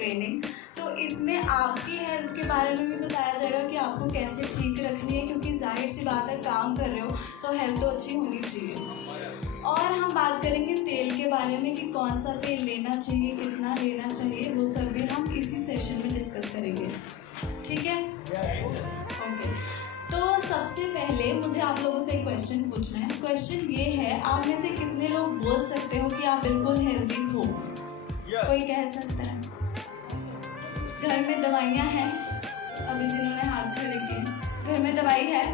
Training. तो इसमें आपकी हेल्थ के बारे में भी बताया जाएगा कि आपको कैसे ठीक रखनी है, क्योंकि जाहिर सी बात है काम कर रहे हो तो हेल्थ तो अच्छी होनी चाहिए। और हम बात करेंगे तेल के बारे में कि कौन सा तेल लेना चाहिए, कितना लेना चाहिए, वो सब भी हम इसी सेशन में डिस्कस करेंगे। ठीक है? ओके। तो सबसे पहले मुझे आप लोगों से एक क्वेश्चन पूछना है। क्वेश्चन ये है, आप में से कितने लोग बोल सकते हो कि आप बिल्कुल हेल्दी हो? कोई कह सकता है? घर में दवाइयाँ हैं? अभी जिन्होंने हाथ खड़े किए, घर में दवाई है?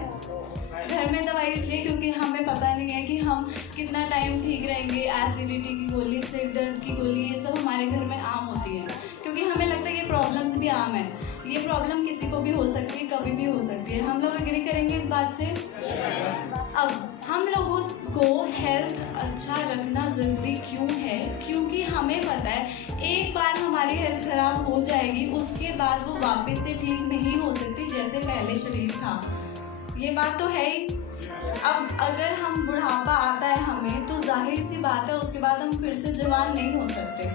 घर में दवाई इसलिए क्योंकि हमें पता नहीं है कि हम कितना टाइम ठीक रहेंगे। एसिडिटी की गोली, सिर दर्द की गोली, ये सब हमारे घर में आम होती है, क्योंकि हमें लगता है ये प्रॉब्लम्स भी आम है। ये प्रॉब्लम किसी को भी हो सकती है, कभी भी हो सकती है। हम लोग एग्री करेंगे इस बात से? अब हम लोगों को हेल्थ अच्छा रखना ज़रूरी क्यों है? क्योंकि हमें पता है एक बार हमारी हेल्थ ख़राब हो जाएगी, उसके बाद वो वापस से ठीक नहीं हो सकती जैसे पहले शरीर था। ये बात तो है ही। अब अगर हम बुढ़ापा आता है हमें, तो जाहिर सी बात है उसके बाद हम फिर से जवान नहीं हो सकते।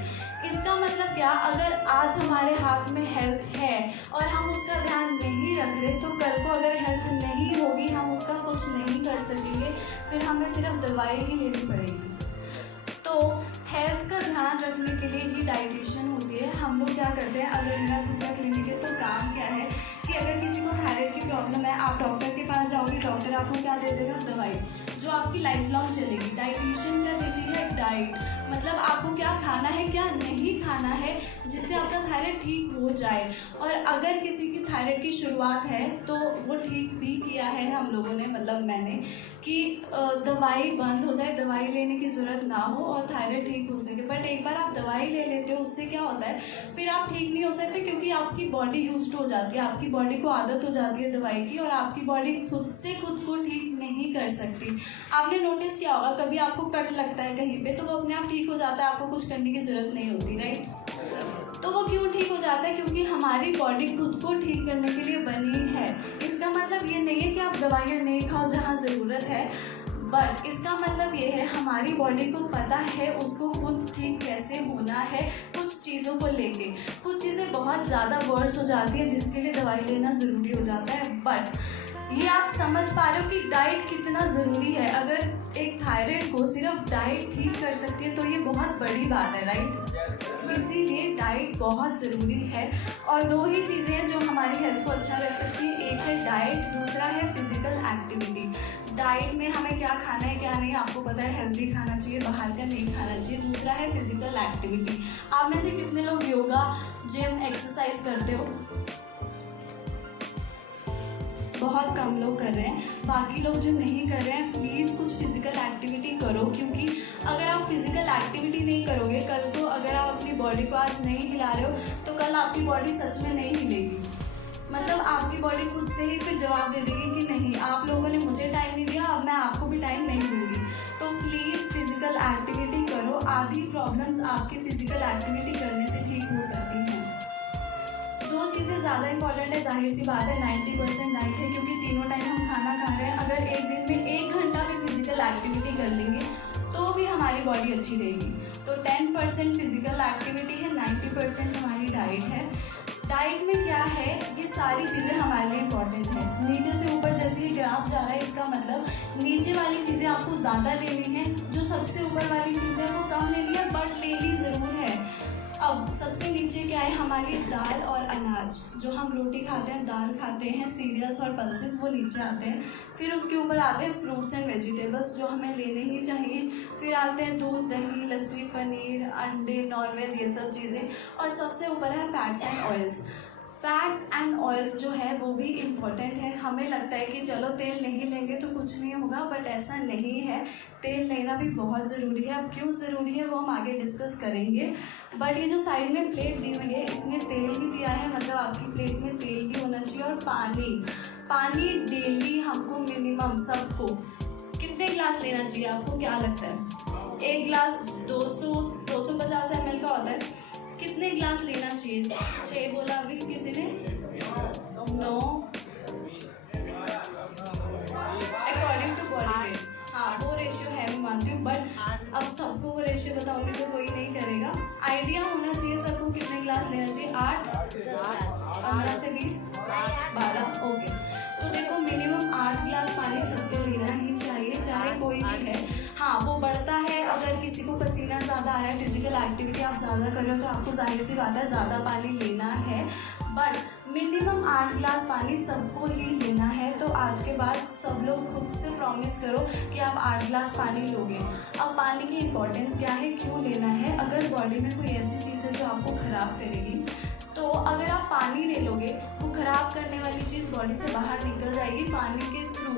इसका मतलब क्या, अगर आज हमारे हाथ में हेल्थ है और हम उसका ध्यान नहीं रख रहे, तो कल को अगर हेल्थ नहीं होगी हम उसका कुछ नहीं कर सकेंगे, फिर हमें सिर्फ दवाई ही लेनी पड़ेगी। तो हेल्थ का ध्यान रखने के लिए ही डाइटिशियन होती है। हम लोग क्या करते हैं, अगर मेरा खुद का क्लिनिक है तो काम क्या है कि अगर किसी को थायराइड की प्रॉब्लम है, आप डॉक्टर के पास जाओगे, डॉक्टर आपको क्या दे देगा? दवाई, जो आपकी लाइफ लॉन्ग चलेगी। डाइटिशियन क्या देती है? डाइट, मतलब आपको क्या खाना है, क्या नहीं खाना है, जिससे आपका थायराइड ठीक हो जाए। और अगर किसी की थायराइड की शुरुआत है तो वो ठीक भी किया है हम लोगों ने, मतलब मैंने, कि दवाई बंद हो जाए, दवाई लेने की ज़रूरत ना हो और थायराइड ठीक हो सके। बट एक बार आप दवाई ले लेते हो, उससे क्या होता है, फिर आप ठीक नहीं हो सकते, क्योंकि आपकी बॉडी यूज्ड हो जाती है, आपकी बॉडी को आदत हो जाती है दवाई की, और आपकी बॉडी खुद से खुद को ठीक नहीं कर सकती। आपने नोटिस किया होगा, कभी आपको कट लगता है कहीं पे तो वो अपने आप ठीक हो जाता है, आपको कुछ करने की ज़रूरत नहीं होती, राइट? तो वो क्यों ठीक हो जाता है? क्योंकि हमारी बॉडी खुद को ठीक करने के लिए बनी है। इसका मतलब ये नहीं है कि आप दवाइयाँ नहीं खाओ जहाँ ज़रूरत है, बट इसका मतलब ये है हमारी बॉडी को पता है उसको खुद ठीक कैसे होना है। कुछ चीज़ों को लेके कुछ चीज़ें बहुत ज़्यादा वर्स हो जाती है जिसके लिए दवाई लेना ज़रूरी हो जाता है। बट ये आप समझ पा रहे हो कि डाइट कितना ज़रूरी है। अगर एक थायराइड को सिर्फ डाइट ठीक कर सकती है तो ये बहुत बड़ी बात है, राइट? इसीलिए डाइट बहुत ज़रूरी है। और दो ही चीज़ें हैं जो हमारी हेल्थ को अच्छा रख सकती है, एक है डाइट, दूसरा है फिजिकल एक्टिविटी। डाइट में हमें क्या खाना है क्या नहीं आपको पता है, हेल्दी खाना चाहिए, बाहर का नहीं खाना चाहिए। दूसरा है फिजिकल एक्टिविटी। आप में से कितने लोग योगा, जिम, एक्सरसाइज करते हो? बहुत कम लोग कर रहे हैं। बाकी लोग जो नहीं कर रहे हैं, प्लीज़ कुछ फिजिकल एक्टिविटी करो, क्योंकि अगर आप फिजिकल एक्टिविटी नहीं करोगे, कल को अगर आप अपनी बॉडी को आज नहीं हिला रहे हो तो कल आपकी बॉडी सच में नहीं हिलेगी। मतलब आपकी बॉडी खुद से ही फिर जवाब दे देगी कि नहीं, आप लोगों ने मुझे टाइम नहीं दिया, अब मैं आपको भी टाइम नहीं दूँगी। तो प्लीज़ फिजिकल एक्टिविटी करो। आधी प्रॉब्लम्स आपके फिजिकल एक्टिविटी करने से ठीक हो सकती हैं। दो चीज़ें ज़्यादा इंपॉर्टेंट है, जाहिर सी बात है 90% डाइट है, क्योंकि तीनों टाइम हम खाना खा रहे हैं। अगर एक दिन में 1 घंटा भी फिजिकल एक्टिविटी कर लेंगे तो भी हमारी बॉडी अच्छी रहेगी। तो 10% फिजिकल एक्टिविटी है, 90% हमारी डाइट है। डाइट में क्या है, ये सारी चीज़ें हमारे लिए इंपॉर्टेंट है। नीचे से ऊपर जैसे ये ग्राफ जा रहा है, इसका मतलब नीचे वाली चीज़ें आपको ज़्यादा लेनी है, जो सबसे ऊपर वाली चीज़ें वो कम लेनी है, बट लेनी ज़रूर है। अब सबसे नीचे क्या है, हमारी दाल और अनाज, जो हम रोटी खाते हैं, दाल खाते हैं, सीरियल्स और पल्सेस, वो नीचे आते हैं। फिर उसके ऊपर आते हैं फ्रूट्स एंड वेजिटेबल्स, जो हमें लेने ही चाहिए। फिर आते हैं दूध, दही, लस्सी, पनीर, अंडे, नॉनवेज, ये सब चीज़ें। और सबसे ऊपर है fats and oils. Fats and oils जो है वो भी इम्पॉर्टेंट है। हमें लगता है कि चलो तेल नहीं लेंगे तो कुछ नहीं होगा, बट ऐसा नहीं है। तेल लेना भी बहुत ज़रूरी है। अब क्यों ज़रूरी है वो हम आगे डिस्कस करेंगे। बट ये जो साइड में प्लेट दी हुई है, इसमें तेल भी दिया है, मतलब आपकी प्लेट में तेल भी होना चाहिए। और पानी डेली हमको मिनिमम सबको कितने गिलास लेना चाहिए, आपको क्या लगता है? एक गिलास 250 ml का होता है। कितने गिलास लेना चाहिए? 6 बोला अभी किसी ने, 9 अकॉर्डिंग टू बॉडी वेट। हाँ, वो रेशियो है, मैं मानती हूँ, बट अब सबको वो रेशियो बताऊंगी तो कोई नहीं करेगा। आइडिया होना चाहिए सबको कितने गिलास ग्लास लेना चाहिए? 8, 15 से 20, 12। ओके, तो देखो मिनिमम 8 गिलास पानी सबको लेना ही चाहिए, चाहे कोई भी है। हाँ, वो बढ़ता है अगर किसी को पसीना ज़्यादा आ रहा है, फिजिकल एक्टिविटी आप ज़्यादा कर रहे हो, तो आपको जाहिर सी बात है ज़्यादा पानी लेना है, बट मिनिमम 8 गिलास पानी सबको ही लेना है। तो आज के बाद सब लोग खुद से प्रॉमिस करो कि आप 8 गिलास पानी लोगे। अब पानी की इम्पोर्टेंस क्या है, क्यों लेना है? अगर बॉडी में कोई ऐसी चीज़ है जो आपको ख़राब करेगी, तो अगर आप पानी ले लोगे, वो ख़राब करने वाली चीज़ बॉडी से बाहर निकल जाएगी पानी के थ्रू।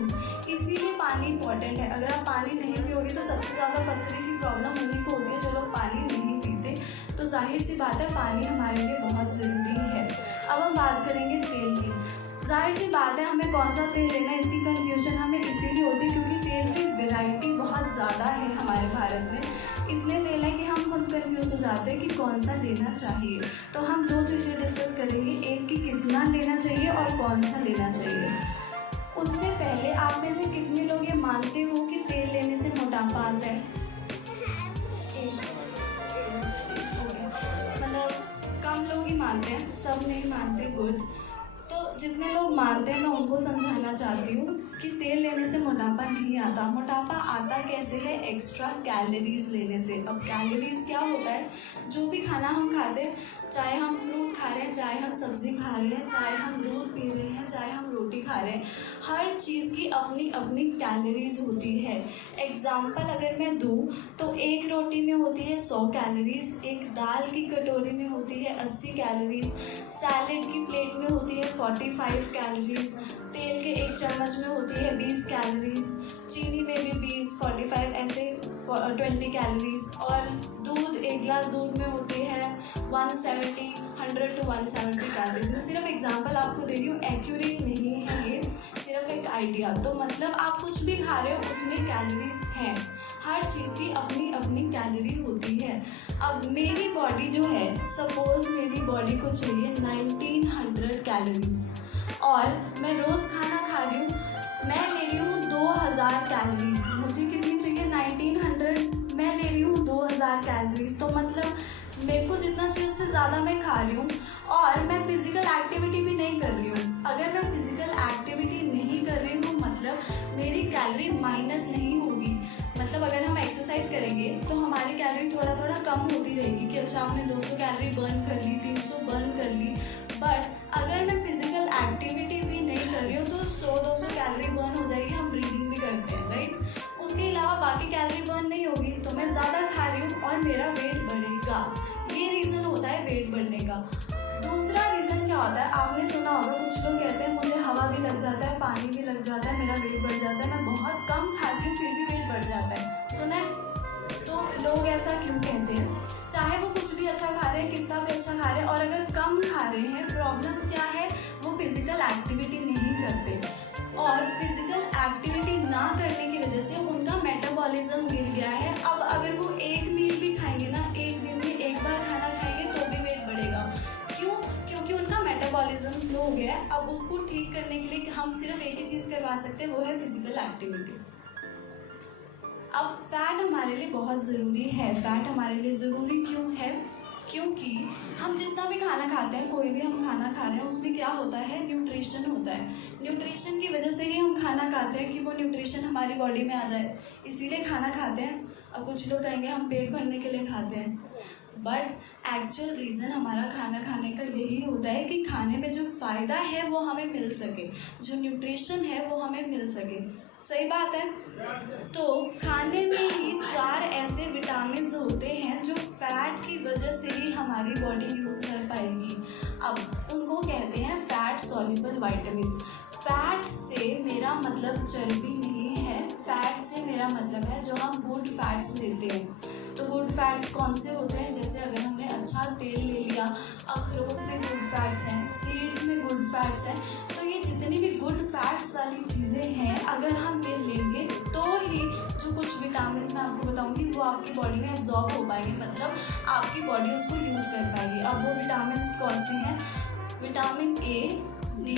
इसीलिए पानी इंपॉर्टेंट है। अगर आप पानी नहीं पियोगे तो सबसे ज़्यादा पथरी की प्रॉब्लम उन्हीं को होती है जो लोग पानी नहीं पीते। तो जाहिर सी बात है पानी हमारे लिए बहुत ज़रूरी है। अब हम बात करेंगे तेल की। जाहिर सी बात है हमें कौन सा तेल लेना है, इसकी कन्फ्यूजन हमें इसीलिए होती है क्योंकि तेल की वैरायटी बहुत ज़्यादा है हमारे भारत में। इतने तेल हैं कि हम खुद कंफ्यूज हो जाते हैं कि कौन सा लेना चाहिए। तो हम 2 चीज़ें डिस्कस करेंगे, एक कि कितना लेना चाहिए और कौन सा लेना चाहिए। उससे पहले आप में से कितने लोग ये मानते हो कि तेल लेने से मोटापा आता है? मतलब कम लोग ही मानते हैं, सब नहीं मानते। गुड। तो जितने लोग मानते हैं मैं उनको समझाना चाहती हूँ कि तेल लेने से मोटापा नहीं आता। मोटापा आता कैसे है? एक्स्ट्रा कैलोरीज लेने से। अब कैलोरीज क्या होता है? जो भी खाना हम खाते हैं, चाहे हम फ्रूट खा रहे हैं, चाहे हम सब्ज़ी खा रहे हैं, चाहे हम दूध पी रहे हैं, चाहे हम रोटी खा रहे हैं, हर चीज़ की अपनी अपनी कैलोरीज होती है। एग्ज़ाम्पल अगर मैं दूँ तो एक रोटी में होती है 100 कैलोरीज, एक दाल की कटोरी में होती है 80 कैलोरीज, सैलेड की प्लेट में होती है 45 कैलोरीज, तेल के 1 चम्मच में होती है 20 कैलोरीज, चीनी में भी 20, 45 ऐसे 20 कैलोरीज, और दूध 1 गिलास दूध में होती है 100 to 170 कैलोरीज। मैं सिर्फ एग्जांपल आपको दे रही हूँ, एक्यूरेट नहीं है ये, सिर्फ एक आइडिया। तो मतलब आप कुछ भी खा रहे हो उसमें कैलोरीज हैं, हर चीज़ की अपनी अपनी कैलोरी होती है। अब मेरी बॉडी जो है, सपोज मेरी बॉडी को चाहिए 1900 कैलोरीज और मैं रोज़ खाना खा रही हूँ, मैं ले रही हूँ 2000 कैलोरीज। मुझे कितनी चाहिए? 1900, मैं ले रही हूँ 2000 कैलोरीज। तो मतलब मेरे को जितना चाहिए उससे ज़्यादा मैं खा रही हूँ और मैं फिज़िकल एक्टिविटी भी नहीं कर रही हूँ। अगर मैं फिज़िकल एक्टिविटी नहीं कर रही हूँ मतलब मेरी कैलोरी माइनस नहीं होगी। मतलब अगर हम एक्सरसाइज करेंगे तो हमारी कैलोरी थोड़ा थोड़ा कम होती रहेगी कि अच्छा आपने 200 कैलोरी बर्न कर ली, 300 बर्न कर ली। बट अगर मैं फिज़िकल एक्टिविटी भी नहीं कर रही हूँ तो 100-200 कैलोरी बर्न हो जाएगी। हम ब्रीदिंग भी करते हैं, राइट? उसके अलावा बाकी कैलोरी बर्न नहीं होगी, तो मैं ज़्यादा खा रही हूँ और मेरा वेट बढ़ेगा। ये रीज़न होता है वेट बढ़ने का। दूसरा रीज़न क्या होता है? आपने सुना होगा कुछ लोग कहते हैं मुझे हवा भी लग जाता है, पानी भी लग जाता है, मेरा वेट बढ़ जाता है, मैं बहुत कम खाती हूँ फिर भी वेट बढ़ जाता है। सुना है? तो लोग ऐसा क्यों कहते हैं? चाहे वो कुछ भी अच्छा खा रहे हैं, कितना भी अच्छा खा रहे हैं, और अगर कम खा रहे हैं, प्रॉब्लम क्या है? वो फिज़िकल एक्टिविटी नहीं करते और फिज़िकल एक्टिविटी ना करने की वजह से उनका मेटाबॉलिज्म गिर गया है। अब अगर वो एक मील भी खाएंगे ना, एक दिन में एक बार खाना खाएंगे तो भी वेट बढ़ेगा। क्यों? क्योंकि उनका मेटाबॉलिज्म स्लो हो गया है। अब उसको ठीक करने के लिए हम सिर्फ एक ही चीज़ करवा सकते हैं, वो है फिज़िकल एक्टिविटी। अब फैट हमारे लिए बहुत ज़रूरी है। फैट हमारे लिए ज़रूरी क्यों है? क्योंकि हम जितना भी खाना खाते हैं, कोई भी हम खाना खा रहे हैं, उसमें क्या होता है? न्यूट्रिशन होता है। न्यूट्रिशन की वजह से ही हम खाना खाते हैं कि वो न्यूट्रिशन हमारी बॉडी में आ जाए, इसीलिए खाना खाते हैं। अब कुछ लोग कहेंगे हम पेट भरने के लिए खाते हैं, बट एक्चुअल रीज़न हमारा खाना खाने का यही होता है कि खाने में जो फ़ायदा है वो हमें मिल सके, जो न्यूट्रिशन है वो हमें मिल सके। सही बात है? तो खाने में ही 4 ऐसे विटामिन होते हैं जो फैट की वजह से ही हमारी बॉडी यूज़ कर पाएगी। अब उनको कहते हैं फैट सॉल्युबल विटामिन्स। फैट से मेरा मतलब चर्बी नहीं है, फैट से मेरा मतलब है जो हम गुड फैट्स लेते हैं। तो गुड फैट्स कौन से होते हैं? जैसे अगर हमने अच्छा तेल ले लिया, अखरोट में गुड फैट्स हैं, सीड्स में गुड फैट्स हैं, तो ये जितनी भी गुड फैट्स वाली चीज़ें हैं अगर हम ले लेंगे तो ही जो कुछ विटामिन मैं आपको बताऊंगी वो आपकी बॉडी में एब्जॉर्ब हो पाएंगे, मतलब आपकी बॉडी उसको यूज़ कर पाएगी। अब वो विटामिन कौन से हैं? विटामिन ए, डी,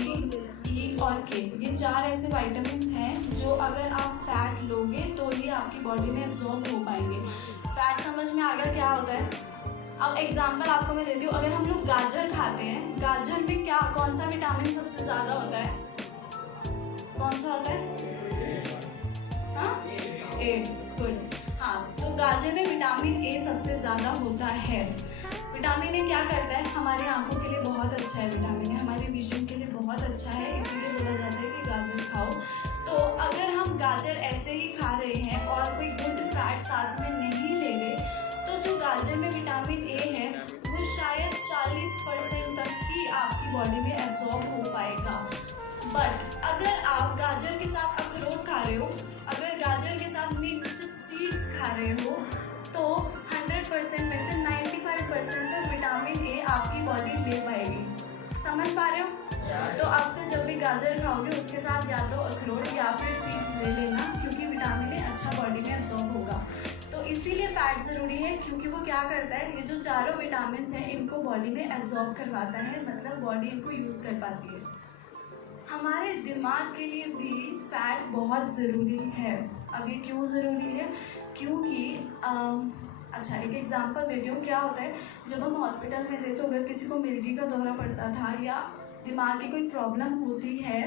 ई और के, ये 4 ऐसे विटामिन हैं जो अगर आप फैट लोगे तो ये आपकी बॉडी में एब्जॉर्ब हो पाएंगे। फैट समझ में आ गया क्या होता है? अब एग्जाम्पल आपको मैं देती हूँ, अगर हम लोग गाजर खाते हैं, गाजर में क्या कौन सा विटामिन सबसे ज़्यादा होता है? कौन सा होता है? हाँ, ए, गुड। हाँ, तो गाजर में विटामिन ए सबसे ज़्यादा होता है। विटामिन ए क्या करता है? हमारी आंखों के लिए बहुत अच्छा है विटामिन ए, हमारे विजन के लिए बहुत अच्छा है, इसीलिए बोला जाता है कि गाजर खाओ। तो अगर हम गाजर ऐसे ही खा रहे हैं और कोई गुड फैट साथ में नहीं ले रहे, तो जो गाजर में विटामिन ए है वो शायद 40% तक ही आपकी बॉडी में एब्जॉर्ब हो पाएगा। बट अगर आप गाजर के साथ अखरोट खा रहे हो, अगर गाजर के साथ मिक्स्ड सीड्स खा रहे हो, तो 100% में से 95% तक विटामिन ए आपकी बॉडी ले पाएगी। समझ पा रहे हो? तो अब से जब भी गाजर खाओगे उसके साथ या तो अखरोट या फिर सीड्स ले लेना, क्योंकि विटामिन ए अच्छा बॉडी में एब्जॉर्ब होगा। तो इसीलिए फैट ज़रूरी है, क्योंकि वो क्या करता है, ये जो चारों विटामिन हैं इनको बॉडी में एब्जॉर्ब करवाता है, मतलब बॉडी इनको यूज़ कर पाती है। हमारे दिमाग के लिए भी फैट बहुत ज़रूरी है। अब ये क्यों ज़रूरी है? क्योंकि अच्छा, एक एग्जांपल देती हूँ। क्या होता है, जब हम हॉस्पिटल में थे तो अगर किसी को मिर्गी का दौरा पड़ता था या दिमाग की कोई प्रॉब्लम होती है,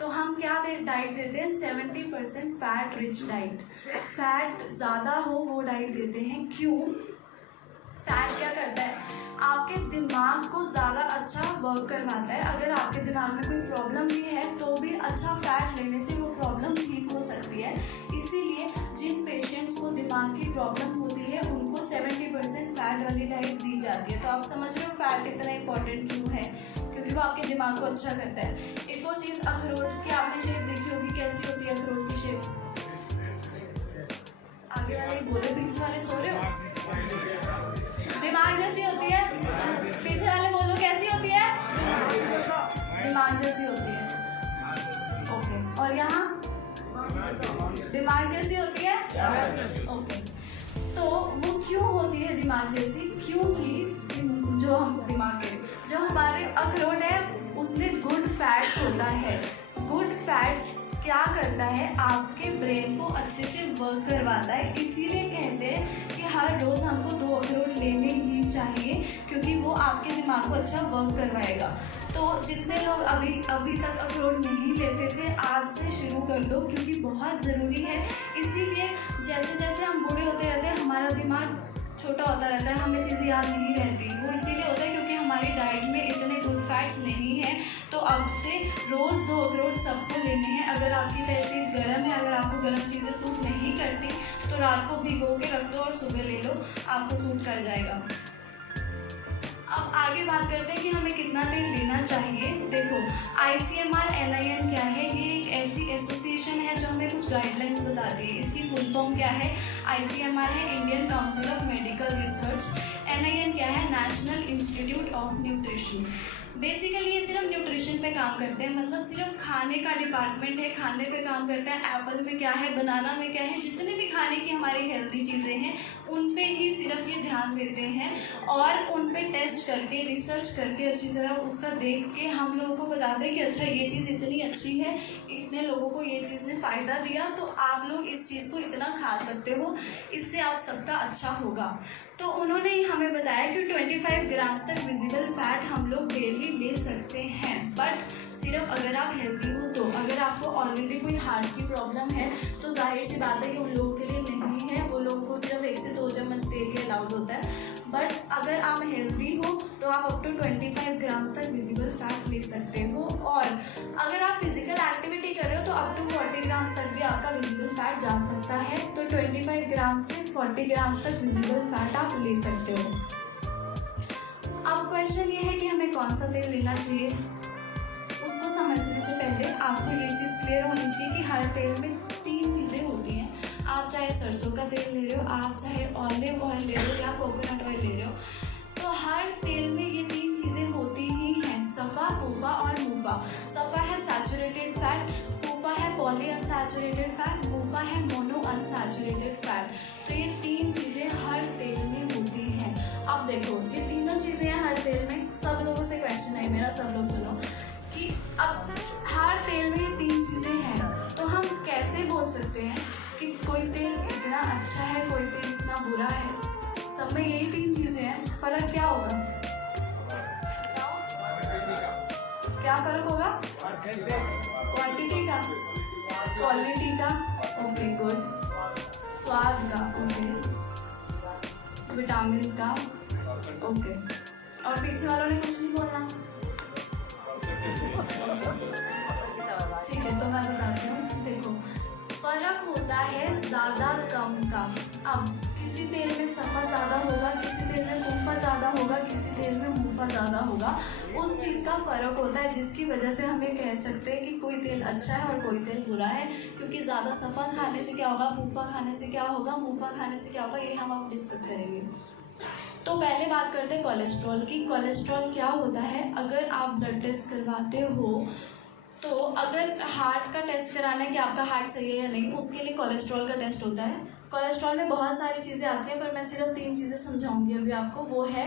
तो हम क्या डाइट देते हैं? 70% फैट रिच डाइट, फैट ज़्यादा हो वो डाइट देते हैं। क्यों? फैट क्या करता है? आपके दिमाग को ज़्यादा अच्छा वर्क करवाता है। अगर आपके दिमाग में कोई प्रॉब्लम भी है तो भी अच्छा फैट लेने से वो प्रॉब्लम ठीक हो सकती है। इसीलिए जिन पेशेंट्स को दिमाग की प्रॉब्लम होती है उनको 70% फैट वाली डाइट दी जाती है। तो आप समझ रहे हो फैट इतना इंपॉर्टेंट क्यों है? क्योंकि वो आपके दिमाग को अच्छा करता है। एक और चीज़, अखरोट की आपने शेप देखी होगी, कैसी होती है अखरोट की शेप? आगे वाले बोले, पीछे वाले सो रहे हो? दिमाग जैसी होती है। पीछे वाले बोलो कैसी होती है? दिमाग जैसी होती है। ओके, और यहाँ दिमाग जैसी होती है। ओके, तो वो क्यों होती है दिमाग जैसी? क्योंकि जो हम दिमाग के जो हमारे अखरोट है उसमें गुड फैट्स होता है। गुड फैट्स क्या करता है? आपके ब्रेन को अच्छे से वर्क करवाता है। इसीलिए कहते हैं कि हर रोज़ हमको 2 अखरोट लेने ही चाहिए, क्योंकि वो आपके दिमाग को अच्छा वर्क करवाएगा। तो जितने लोग अभी तक अखरोट नहीं लेते थे, आज से शुरू कर दो, क्योंकि बहुत ज़रूरी है। इसीलिए जैसे जैसे हम बूढ़े होते रहते हैं हमारा दिमाग छोटा होता रहता है, हमें चीज़ें याद नहीं रहती। वो इसीलिए होता है क्योंकि हमारी डाइट में इतने गुड फैट्स नहीं हैं। तो अब से रोज़ 2 अखरोट सबको लेने हैं। अगर आपकी तहसील गर्म है, अगर आपको गर्म चीज़ें सूट नहीं करती, तो रात को भिगो के रख दो और सुबह ले लो, आपको सूट कर जाएगा। अब आगे बात करते हैं कि हमें कितना तेल लेना चाहिए। देखो, ICMR NIN क्या है? ये एक ऐसी एसोसिएशन है जो हमें कुछ गाइडलाइंस बताती है। इसकी फुल फॉर्म क्या है? ICMR है Indian council of medical research, NIN क्या है? National institute of nutrition. Basically ये सिर्फ न्यूट्रिशन पे काम करते हैं, मतलब सिर्फ खाने का डिपार्टमेंट है, खाने पे काम करते हैं। एप्पल में क्या है, बनाना में क्या है, जितने भी खाने की हमारी हेल्दी चीज़ें हैं उन पे ही सिर्फ ये ध्यान देते हैं और उन पे टेस्ट करके, रिसर्च करके, अच्छी तरह उसका देख के हम लोगों को बताते हैं कि अच्छा ये चीज़ इतनी अच्छी है, इतने लोगों को ये चीज़ ने फ़ायदा दिया, तो आप लोग इस चीज़ को इतना खा सकते हो, इससे आप सबका अच्छा होगा। तो उन्होंने ही हमें बताया कि 25 ग्राम्स तक विजिबल फैट हम लोग डेली ले सकते हैं, बट सिर्फ अगर आप हेल्दी हो तो। अगर आपको ऑलरेडी कोई हार्ट की प्रॉब्लम है तो जाहिर सी बात है कि उन लोगों के लिए नहीं है, वो लोगों को सिर्फ 1 से 2 चम्मच डेली अलाउड होता है। बट अगर आप हेल्दी हो तो आप अप टू 25 ग्राम्स तक विजिबल फैट ले सकते हो, और अगर आप फिजिकल एक्टिविटी कर रहे हो तो अप टू 40 ग्राम्स तक भी आपका विजिबल फैट जा सकता है। तो 25 ग्राम से 40 ग्राम्स तक विजिबल फैट आप ले सकते हो। अब क्वेश्चन ये है कि हमें कौन सा तेल लेना चाहिए। उसको समझने से पहले आपको ये चीज़ क्लियर होनी चाहिए कि हर तेल में 3 चीज़ें होती हैं। आप चाहे सरसों का तेल ले रहे हो, आप चाहे ऑलिव ऑयल ले रहे हो या कोकोनट ऑयल ले रहे हो, तो हर तेल में ये 3 चीज़ें होती ही हैं, सफ़ा, पूफा और मुफा। सफ़ा है सैचुरेटेड फैट, पूफा है पॉली अनसैचुरेटेड फैट, मुफा है मोनो अनसैचुरेटेड फैट। तो ये 3 चीज़ें हर तेल में होती हैं। अब देखो, ये तीनों चीज़ें हैं हर तेल में। सब लोगों से क्वेश्चन है मेरा, सब लोग सुनो कि अब हर तेल में ये 3 चीज़ें हैं, तो हम कैसे बोल सकते हैं कि कोई तेल इतना अच्छा है, कोई तेल इतना बुरा है? सब में यही 3 चीज़ें हैं, फ़र्क क्या होगा? क्या फ़र्क होगा? क्वांटिटी का, क्वालिटी का, ओके गुड, स्वाद का, ओके, विटामिन्स का, ओके। और पीछे वालों ने कुछ नहीं बोलना? ठीक है, तो मैं बताती हूँ। देखो, फ़र्क होता है ज़्यादा कम का। अब किसी तेल में सफ़ा ज़्यादा होगा, किसी तेल में मुफ़ा ज़्यादा होगा, किसी तेल में मुफ़ा ज़्यादा होगा। उस चीज़ का फ़र्क होता है जिसकी वजह से हमें कह सकते हैं कि कोई तेल अच्छा है और कोई तेल बुरा है। क्योंकि ज़्यादा सफ़ा खाने से क्या होगा, मुफ़ा खाने से क्या होगा, मुफ़ा खाने से क्या होगा, ये हम अब डिस्कस करेंगे। तो पहले बात करते हैं कोलेस्ट्रॉल की। कोलेस्ट्रॉल क्या होता है? अगर आप ब्लड टेस्ट करवाते हो तो अगर हार्ट का टेस्ट कराना है कि आपका हार्ट सही है या नहीं, उसके लिए कोलेस्ट्रॉल का टेस्ट होता है। कोलेस्ट्रॉल में बहुत सारी चीज़ें आती हैं, पर मैं सिर्फ 3 चीज़ें समझाऊंगी अभी आपको। वो है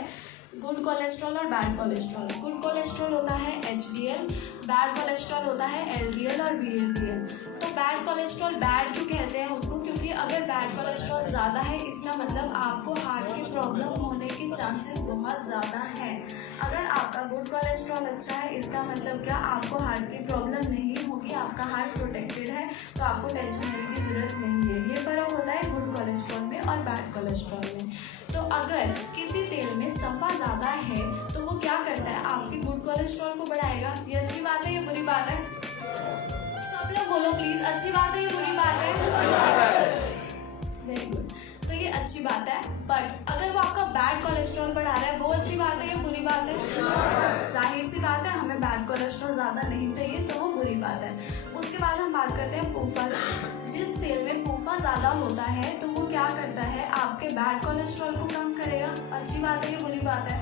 गुड कोलेस्ट्रॉल और बैड कोलेस्ट्रॉल। गुड कोलेस्ट्रॉल होता है HDL, बैड कोलेस्ट्रॉल होता है LDL और VLDL। तो बैड कोलेस्ट्रॉल बैड क्यों कहते हैं उसको? क्योंकि अगर बैड कोलेस्ट्रॉल ज़्यादा है, इसका मतलब आपको हार्ट की प्रॉब्लम होने के चांसेस बहुत ज़्यादा हैं। अगर आपका गुड कोलेस्ट्रॉल अच्छा है, इसका मतलब क्या, आपको हार्ट की प्रॉब्लम नहीं होगी, आपका हार्ट प्रोटेक्टेड है, तो आपको टेंशन लेने की ज़रूरत नहीं है। ये फ़र्क होता है गुड कोलेस्ट्रॉल में और बैड कोलेस्ट्रॉल में। तो अगर किसी तेल में सफ़ा ज़्यादा है तो वो क्या करता है, आपके गुड कोलेस्ट्रॉल को बढ़ाएगा। ये अच्छी बात है, ये बुरी बात है? सब लोग बोलो प्लीज़, अच्छी बात है, ये बुरी बात है? वेरी गुड, तो ये अच्छी बात है। बट अगर वो आपका बैड कोलेस्ट्रॉल बढ़ा रहा है, वो अच्छी बात है या बुरी बात है? जाहिर सी बात है, हमें बैड कोलेस्ट्रॉल ज़्यादा नहीं चाहिए, तो वो बुरी बात है। उसके बाद हम बात करते हैं पूफा। जिस तेल में पूफा ज़्यादा होता है तो वो क्या करता है, आपके बैड कोलेस्ट्रॉल को कम करेगा। अच्छी बात है या बुरी बात है?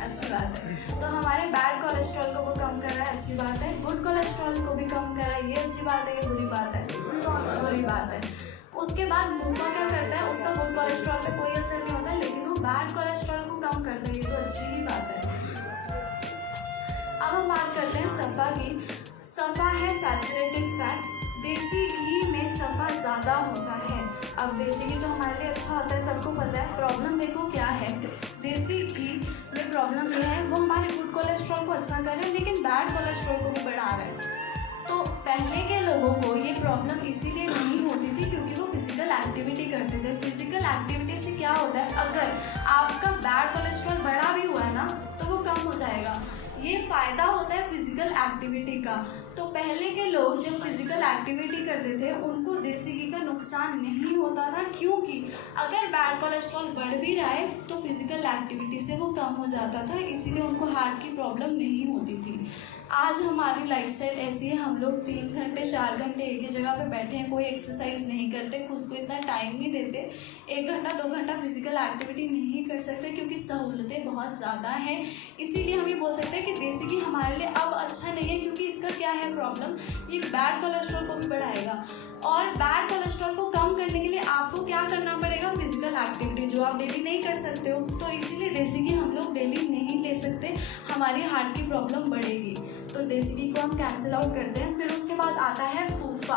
अच्छी बात है। तो हमारे बैड कोलेस्ट्रॉल को वो कम कर रहा है, अच्छी बात है। गुड कोलेस्ट्रॉल को भी कम कर रहा है, ये अच्छी बात है या बुरी बात है? बुरी बात है। उसके बाद मुफा क्या करता है, उसका गुड कोलेस्ट्रॉल पे कोई असर नहीं होता, लेकिन वो बैड कोलेस्ट्रॉल को कम करता है, ये तो अच्छी ही बात है। अब हम बात करते हैं सफ़ा की। सफ़ा है सैचुरेटेड फैट। देसी घी में सफ़ा ज़्यादा होता है। अब देसी घी तो हमारे लिए अच्छा होता है, सबको पता है। प्रॉब्लम देखो क्या है, देसी घी में प्रॉब्लम ये है, वो हमारे गुड कोलेस्ट्रॉल को अच्छा कर रहा है, लेकिन बैड कोलेस्ट्रॉल को भी बढ़ा रहा है। तो पहले के लोगों को ये प्रॉब्लम इसीलिए नहीं होती थी क्योंकि वो फिजिकल एक्टिविटी करते थे। फिजिकल एक्टिविटी से क्या होता है, अगर आपका बैड कोलेस्ट्रॉल बढ़ा भी हुआ है ना, तो वो कम हो जाएगा। ये फ़ायदा होता है फिजिकल एक्टिविटी का। तो पहले के लोग जब फिजिकल एक्टिविटी करते थे, उनको देसी घी का नुकसान नहीं होता था, क्योंकि अगर बैड कोलेस्ट्रॉल बढ़ भी रहा है तो फिजिकल एक्टिविटी से वो कम हो जाता था, इसीलिए उनको हार्ट की प्रॉब्लम नहीं होती थी। आज हमारी लाइफस्टाइल ऐसी है, हम लोग 3 घंटे 4 घंटे एक ही जगह पे बैठे हैं, कोई एक्सरसाइज नहीं करते, खुद को इतना टाइम नहीं देते, 1 घंटा 2 घंटा फिजिकल एक्टिविटी नहीं कर सकते क्योंकि सहूलतें बहुत ज़्यादा हैं। इसीलिए हम ये बोल सकते हैं कि देसी घी हमारे लिए अब अच्छा नहीं है, क्योंकि इसका क्या है प्रॉब्लम, ये बैड कोलेस्ट्रॉल को भी बढ़ाएगा। और बैड कोलेस्ट्रॉल को कम करने के लिए आपको क्या करना पड़ेगा, फिजिकल एक्टिविटी, जो आप डेली नहीं कर सकते हो। तो इसीलिए देसी घी हम लोग डेली नहीं ले सकते, हमारी हार्ट की प्रॉब्लम बढ़ेगी। तो देसी घी को हम कैंसिल आउट करते हैं। फिर उसके बाद आता है पूफा।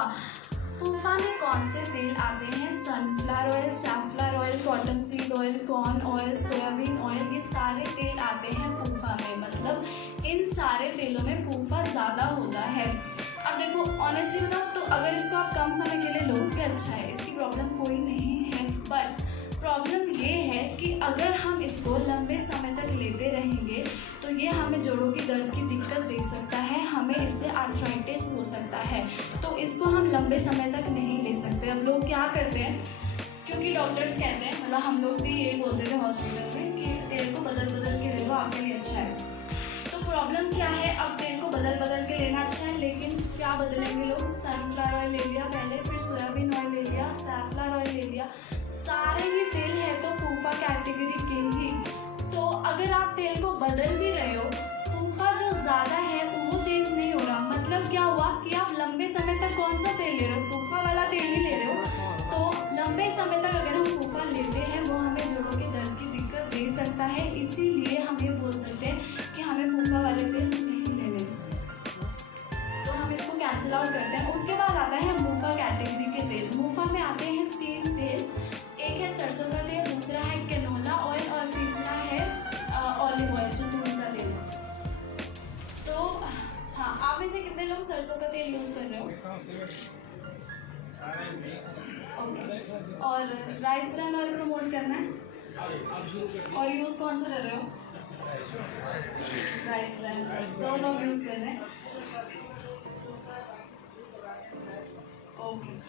पूफा में कौन से तेल आते हैं, sunflower oil, safflower oil, cotton seed oil, corn oil, soybean oil, ये सारे तेल आते हैं पूफा में। मतलब इन सारे तेलों में पूफा ज़्यादा होता है। अब देखो ऑनेस्टली बताओ तो अगर इसको आप कम समय के लिए लो कि अच्छा है, इसकी प्रॉब्लम कोई नहीं है, बट प्रॉब्लम ये है कि अगर हम इसको लंबे समय तक लेते रहेंगे तो ये हमें जोड़ों की दर्द की दिक्कत दे सकता है, हमें इससे आर्थराइटिस हो सकता है, तो इसको हम लंबे समय तक नहीं ले सकते। अब लोग क्या करते हैं, क्योंकि डॉक्टर्स कहते हैं, मतलब हम लोग भी यही बोलते थे हॉस्पिटल में कि तेल को बदल बदल के ले लो, आपके लिए अच्छा है। तो प्रॉब्लम क्या है, अब तेल को बदल बदल के लेना अच्छा है, लेकिन क्या बदलेंगे लोग, सनफ्लावर ऑयल ले लिया पहले, फिर सोयाबीन ऑयल ले लिया, सैफलॉर ऑयल ले लिया, सारे ही तेल है तो पूफा कैटेगरी के ही। तो अगर आप तेल को बदल भी रहे हो, पूफा जो ज़्यादा है वो चेंज नहीं हो रहा। मतलब क्या हुआ कि आप लंबे समय तक कौन सा तेल ले रहे हो, पूफा वाला तेल ही ले रहे हो। तो लंबे समय तक अगर हम पूफा लेते हैं, वो हमें जोड़ों के दर्द की दिक्कत दे सकता है, इसीलिए हम ये बोल सकते हैं कि हमें पूफा वाले तेल नहीं लेने। तो हम इसको कैंसिल आउट करते हैं। उसके बाद आता है मूफा कैटेगरी के तेल। मूफा में आते हैं 3 तेल, एक है सरसों का तेल, दूसरा है कैनोला ऑयल और ओके। और राइस ब्रान ऑयल प्रमोट करना है और यूज़ कौन सा कर रहे हो? राइस ब्रान, 2 लोग यूज़ कर रहे हैं। ओके।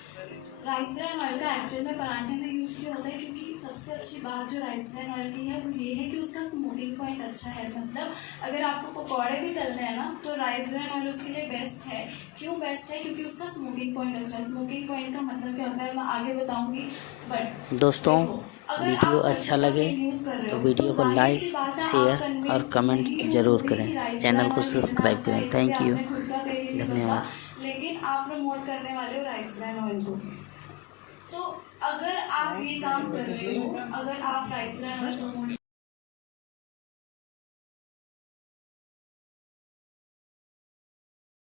राइस ब्रान ऑयल का एक्चुअल में पराठे में यूज़ क्यों होता है? क्योंकि सबसे अच्छी बात जो राइस ब्रान ऑयल की है वो ये है कि उसका स्मोकिंग पॉइंट अच्छा है। मतलब अगर आपको पकौड़े भी तलने हैं ना तो राइस ब्रान ऑयल उसके लिए बेस्ट है। क्यों बेस्ट है? क्योंकि उसका स्मोकिंग पॉइंट अच्छा है। स्मोकिंग पॉइंट का मतलब क्या होता है मैं आगे बताऊँगी, बट दोस्तों अगर आप वीडियो अच्छा सरसों का लगे तेल यूज़ कर रहे तो हो तो वीडियो को जाहिर सी लाइक, बात है आप शेयर और कन्विंस कमेंट नहीं ज़रूर होगे करें। कि राइस चैनल ब्रान को ऑयल कितना सब्सक्राइब अच्छा है, करें। इसलिए थैंक यू, आपने खुद का तेल ही नहीं पता, धन्यवाद। लेकिन आप प्रमोट करने वाले हो राइस ब्रान ऑयल को। तो अगर आप ये काम कर रहे हो, अगर आप राइस ब्रान ऑयल प्रमोट